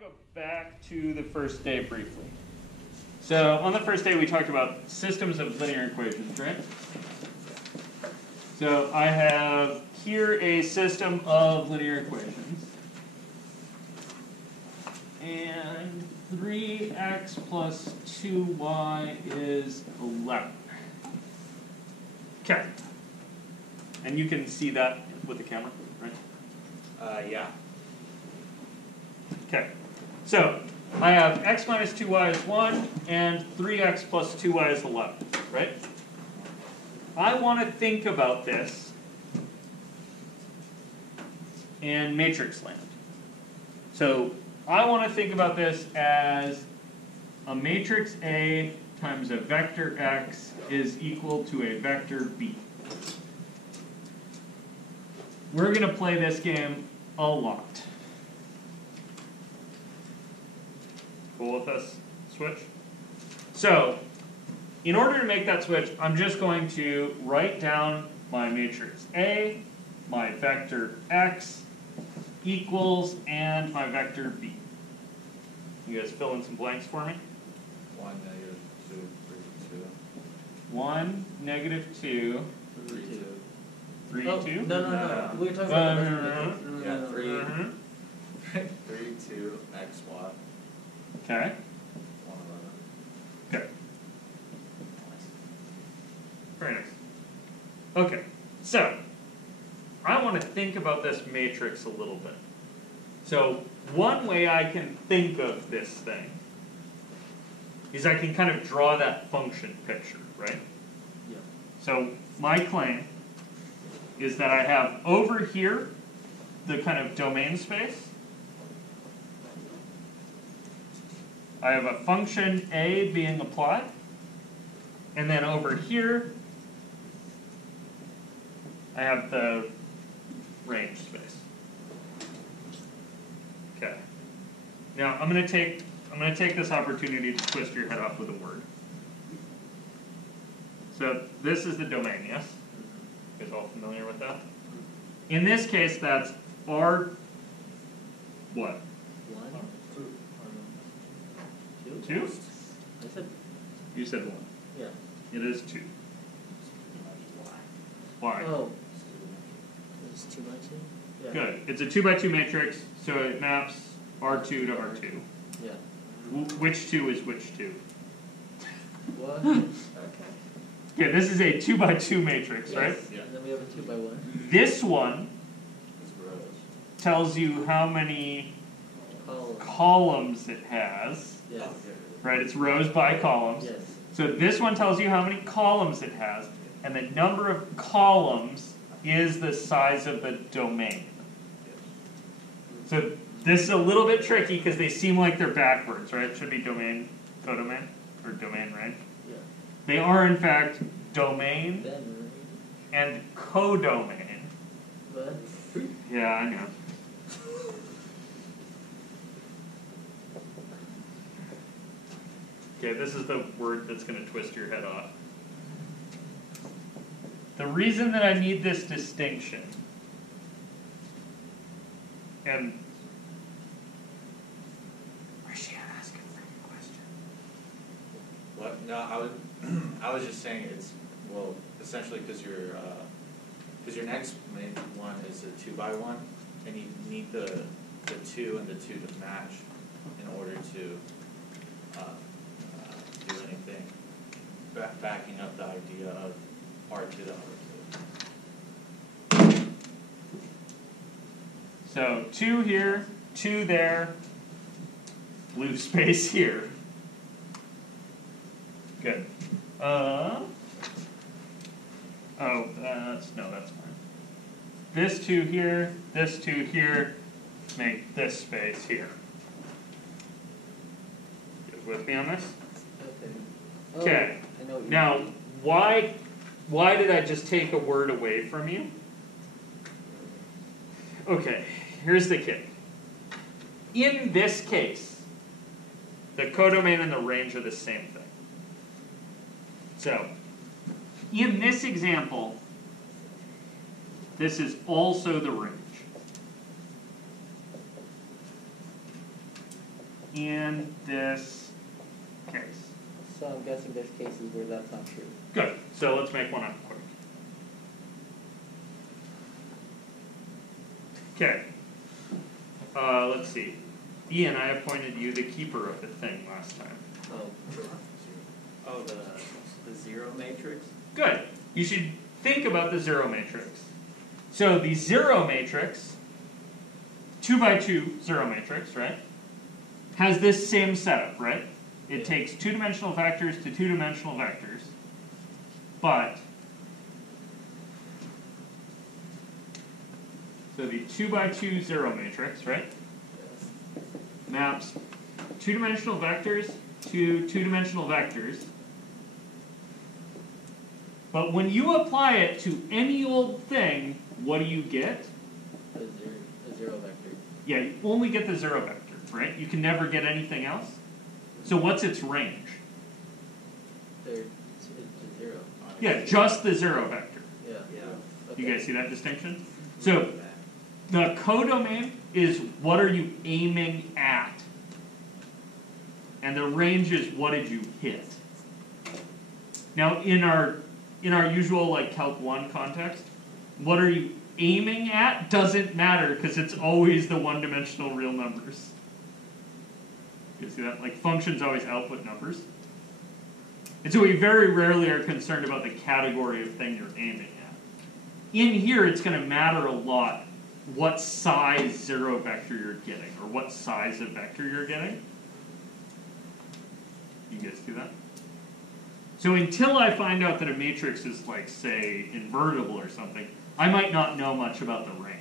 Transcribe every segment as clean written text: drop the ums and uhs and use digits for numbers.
want to go back to the first day briefly. So on the first day we talked about systems of linear equations, right? So I have here a system of linear equations. And 3x plus 2y is 11. Okay. And you can see that with the camera, right? Yeah. Okay. So I have x minus 2y is 1, and 3x plus 2y is 11, right? I want to think about this in matrix land. So I want to think about this as a matrix A times a vector x is equal to a vector b. We're going to play this game a lot. Cool with this switch? So, in order to make that switch, I'm just going to write down my matrix A, my vector x, equals, and my vector b. You guys fill in some blanks for me? 1, negative 2, 3, 2. 1, negative 2, 3, 2. 3, 2? No. We were talking about Yeah, 3, 2, x, y. Okay. 1, 11. Okay. Very nice. Okay, so I want to think about this matrix a little bit. So one way I can think of this thing is I can kind of draw that function picture, right? Yeah. So my claim is that I have over here the kind of domain space. I have a function A being applied, and then over here I have the range space. Okay. Now I'm going to take this opportunity to twist your head off with a word. So this is the domain, yes? You guys all familiar with that? In this case, that's R what? 2? I said, You said 1. yeah. It is 2. Why? Oh. It's 2 by 2? Yeah. Good. It's a 2 by 2 matrix, so it maps R2 to R2. Yeah. Which 2 is which 2? What? Okay. Yeah, this is a 2 by 2 matrix, Yes. right? Yeah. And then we have a 2 by 1. This one It's rows. tells you how many Column. columns it has, Yes. right? It's rows by columns. Yes. So this one tells you how many columns it has, and the number of columns is the size of the domain. So this is a little bit tricky because they seem like they're backwards, right? It should be domain, codomain, or domain range. Yeah. They are in fact domain Then, and codomain. but Yeah, I know. Okay, this is the word that's going to twist your head off. The reason that I need this distinction, and where's she asking for a question? What? No, I was just saying it's, well, essentially because your next main one is a 2 by 1, and you need the 2 and the 2 to match in order to do anything. Backing up the idea of R2 to R2. So 2 here, 2 there, blue space here. Good. That's fine. This 2 here, this 2 here, make this space here. You guys with me on this? okay. Okay. I know what you Now, mean. why did I just take a word away from you? Okay, here's the kick. In this case, the codomain and the range are the same thing. So, in this example, this is also the range. in this case? So I'm guessing there's cases where that's not true. Good. So let's make one up quick. Okay. Let's see. Ian, I appointed you the keeper of the thing last time. Oh, the zero matrix? Good. You should think about the zero matrix. So the zero matrix, 2 by 2 zero matrix, right, has this same setup, right? It takes two-dimensional vectors to two-dimensional vectors, but so the 2 by 2 zero matrix, right, maps two-dimensional vectors to two-dimensional vectors. But when you apply it to any old thing, what do you get? A zero vector. Yeah, you only get the zero vector, right? You can never get anything else. So what's its range? It's to zero. Yeah, just the zero vector. Yeah. You guys see that distinction? So the codomain is what are you aiming at? And the range is what did you hit? Now in our usual like Calc 1 context, what are you aiming at doesn't matter because it's always the one-dimensional real numbers. You see that? Like functions always output numbers. And so we very rarely are concerned about the category of thing you're aiming at. In here it's going to matter a lot what size zero vector you're getting or what size of vector you're getting. You guys do that? So until I find out that a matrix is like, say, invertible or something, I might not know much about the range.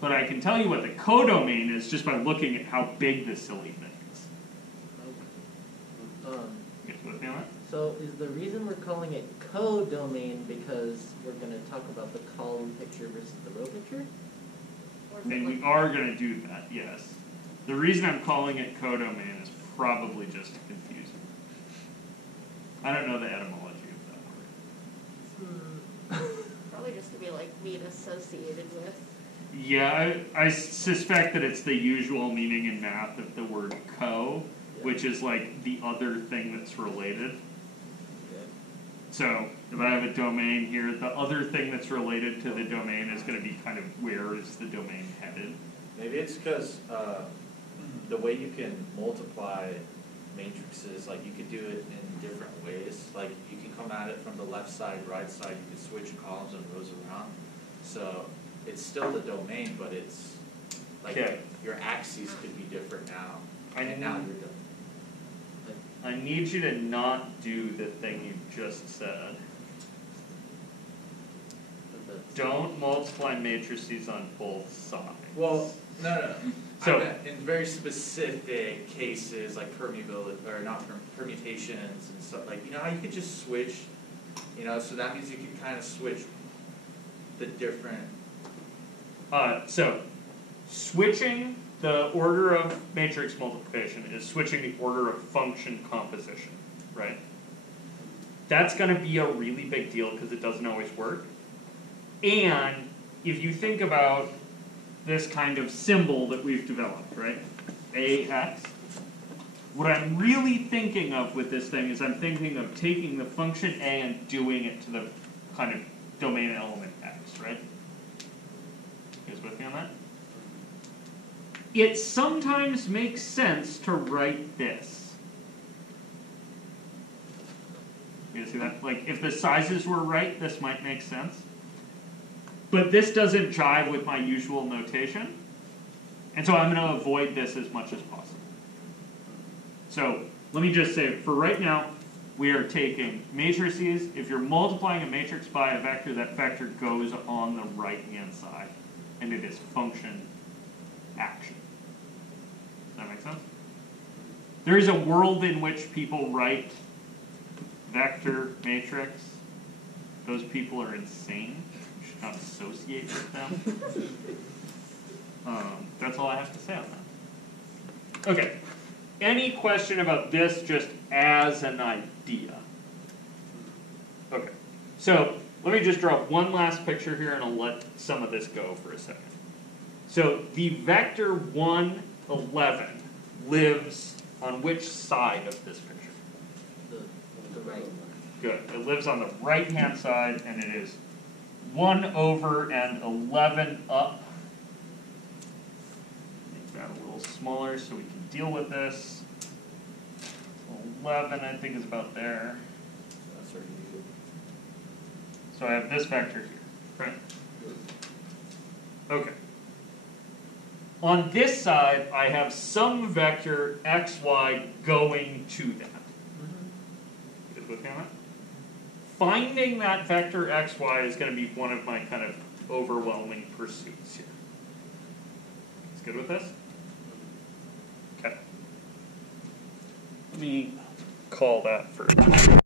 But I can tell you what the codomain is just by looking at how big the silly thing is. Okay. You guys with me on that? So is the reason we're calling it codomain because we're going to talk about the column picture versus the row picture? And we are going to do that, yes. The reason I'm calling it codomain is probably just to confuse you. I don't know the etymology of that word. Probably just to be like meat associated with. Yeah, I suspect that it's the usual meaning in math of the word co, which is like the other thing that's related. So if I have a domain here, the other thing that's related to the domain is going to be kind of where is the domain headed. Maybe it's because the way you can multiply matrices, like you could do it in different ways. Like you can come at it from the left side, right side, you can switch columns and rows around. So it's still the domain, but it's like your axes could be different now. And now you're done. I need you to not do the thing you just said. Don't multiply matrices on both sides. Well, no. So, I meant in very specific cases, like permutability, or not permutations and stuff, like, you know how you could just switch, so that means you can kind of switch the different... So, switching the order of matrix multiplication is switching the order of function composition, right? That's going to be a really big deal because it doesn't always work. And if you think about this kind of symbol that we've developed, right? AX. What I'm really thinking of with this thing is I'm thinking of taking the function A and doing it to the kind of domain element X, right? You guys with me on that? It sometimes makes sense to write this. You guys see that? Like, if the sizes were right, this might make sense. But this doesn't jive with my usual notation. And so I'm going to avoid this as much as possible. So let me just say, for right now, we are taking matrices. If you're multiplying a matrix by a vector, that vector goes on the right-hand side. And it is function action. Does that make sense? There is a world in which people write vector matrix. Those people are insane. You should not associate with them. That's all I have to say on that. Okay. Any question about this just as an idea? Okay. So let me just draw one last picture here and I'll let some of this go for a second. So the vector 1, 11 lives on which side of this picture? The right. Good. It lives on the right-hand side, and it is 1 over and 11 up. Make that a little smaller so we can deal with this. 11, I think, is about there. That's already good. So I have this vector here, right? Okay. On this side, I have some vector xy going to that. Good with me on that? Finding that vector xy is going to be one of my kind of overwhelming pursuits here. It's good with this? Okay. Let me call that for